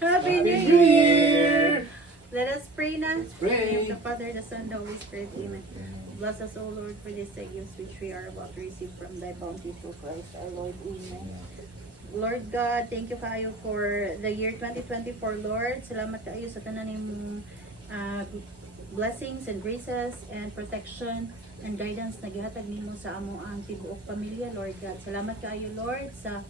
Happy New Year! Let us pray na. pray. In the name of the Father, the Son, the Holy Spirit. Amen. Bless us, O Lord, for this gifts which we are about to receive from Thy bounty through Christ our Lord. Amen. Lord God, thank you kayo for the year 2024, Lord. Salamat kayo sa tanan nimong blessings and graces and protection and guidance na gihatag nimo sa amo ang tibuok pamilya, Lord God. Salamat kayo, Lord, sa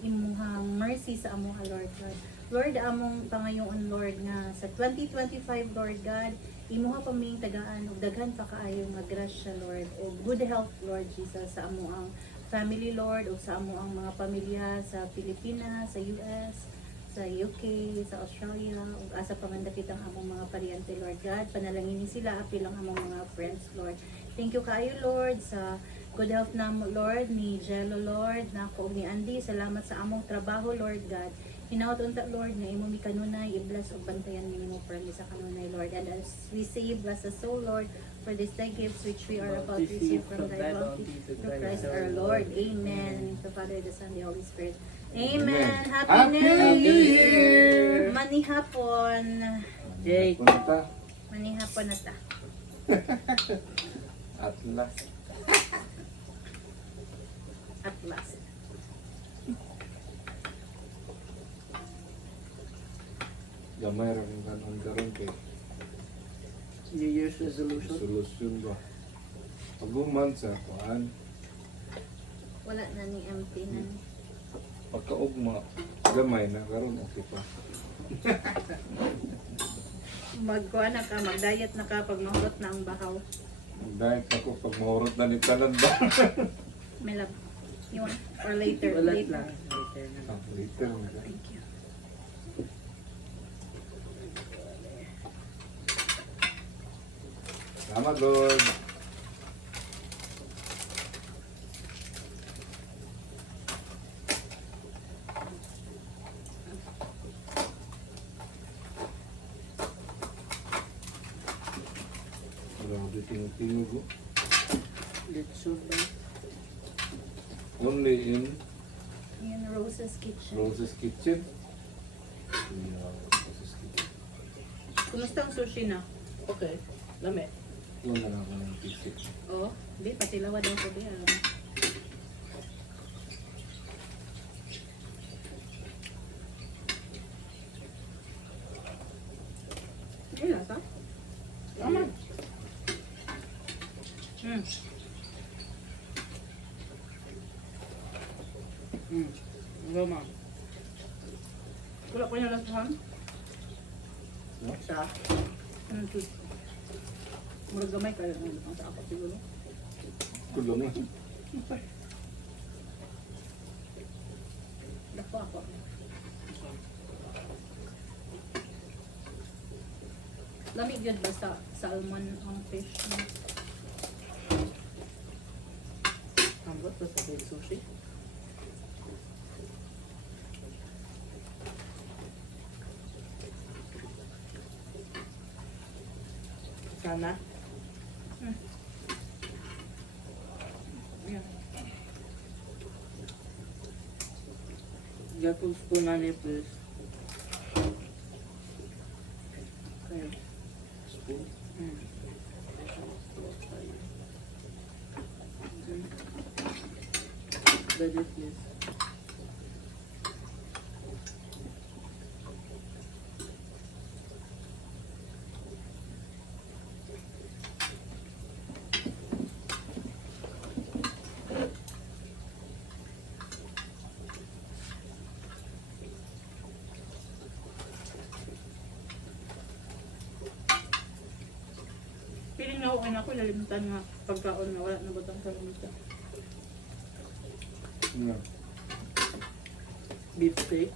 imuhang mercy sa amo, Lord God. Lord, among pangayoon, Lord, nga sa 2025, Lord God, imuha pa ming tagaan ug daghan pa kaayong magrasya, Lord, o good health, Lord Jesus, sa amo ang family, Lord, o sa amo ang mga pamilya sa Pilipinas, sa US, sa UK, sa Australia, ug asa pamandakit ang among mga paryente, Lord God. Panalangin sila, apil ang among mga friends, Lord. Thank you kayo, Lord, sa good health na mo, Lord, ni Jello, Lord, na ko ni Andy. Salamat sa among trabaho, Lord God. Hinaot unta, Lord, nga imo mi kanunay, i-bless ug bantayan nimo para sa kanunay, Lord. And as we say, bless us, O Lord, for this thy gifts which we are about to receive from thy bounty through Christ our Lord. Amen. The Father, the Son, the Holy Spirit. Amen. Happy New Year! Manihapon. Jay. Punta. Manihapon na ta. At last. At last. Gamay rin ang kanon karon kay New Year's resolution. solusyon ba. Pag-uman sa kuan, Wala na ni empty na. pagkaugma, gamay na karon okay pa. Magkuha na ka, mag-diet na ka pag mahurot na ang bahaw. Dahil ako pag mahurot na ni tanan ba. May love. You want? Or later? Wala Later. lang. Later na. Later na. Thank you. Salamat, Lord. Grabe, tingog-tingog ko. Let's shoot ba? Only in Yun, Rose's Kitchen. Rose's Kitchen. Yeah, Rose's Kitchen. Kumusta ang sushi na? Okay. Lame. Wala na ako ng pisik. Oo. Di, pati lawa daw ko di. Ay, lasa? Tama. Tama. Wala ko yung lasahan? Sa? Sus. Murag gamay kayo. Ang sa ako siguro. Kulong na. Dako ako. Lamig yun ba sa salmon ang fish? Ambot pa sa big sushi. Sana. Yan. Gatong spoon na niya, please. Okay. Spoon. Ready, please. Piling na okay na ako, lalimutan nga pagkaon na wala na butang sa lamita. Yeah. Beef steak.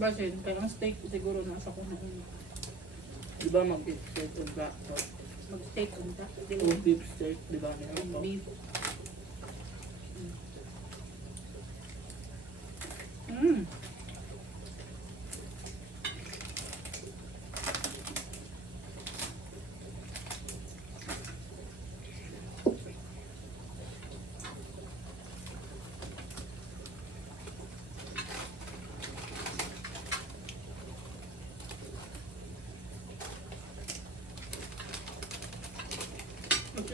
Basin, kaya ang steak siguro nasa kumain. Di ba mag-beef steak o black pork? Mag-steak unta. O beef steak, di ba niya? Beef. Mm.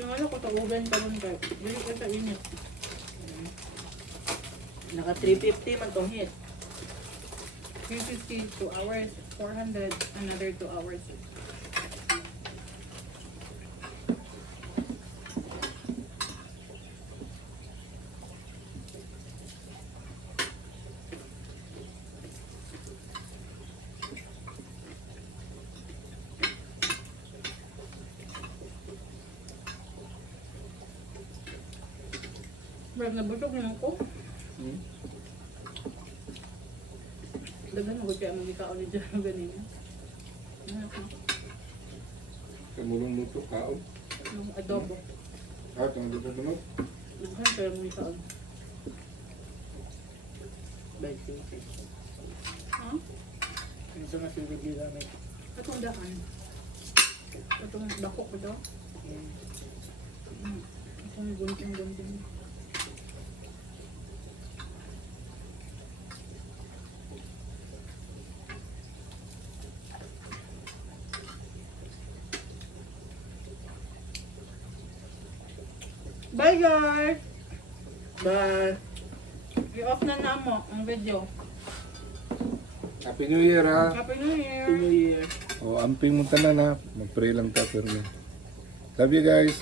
Nangalo ko taugan pa ron kayo. Dili ka sa init. Naka 350 man tong hit. 350, 2 hours, 400, another 2 hours. Brad, nabusog naman ko. Hmm? Dagan mo kaya magikaon ni Jaro ganina. Ano ko? Kamulong luto, kaon. Yung adobo. Ah, itong luto tunod. Naghan pero mo ikaon. By city. Ha? Yung sa nasilid gamit. Atong dahan. Atong dako ko daw. Atong gunting-gunting. Bye guys! Bye! I-off na mo ang video. Happy New Year ha! Happy New Year! Happy New Year! O, amping mo tanan ha. Mag-pray lang ta pero. Love you guys.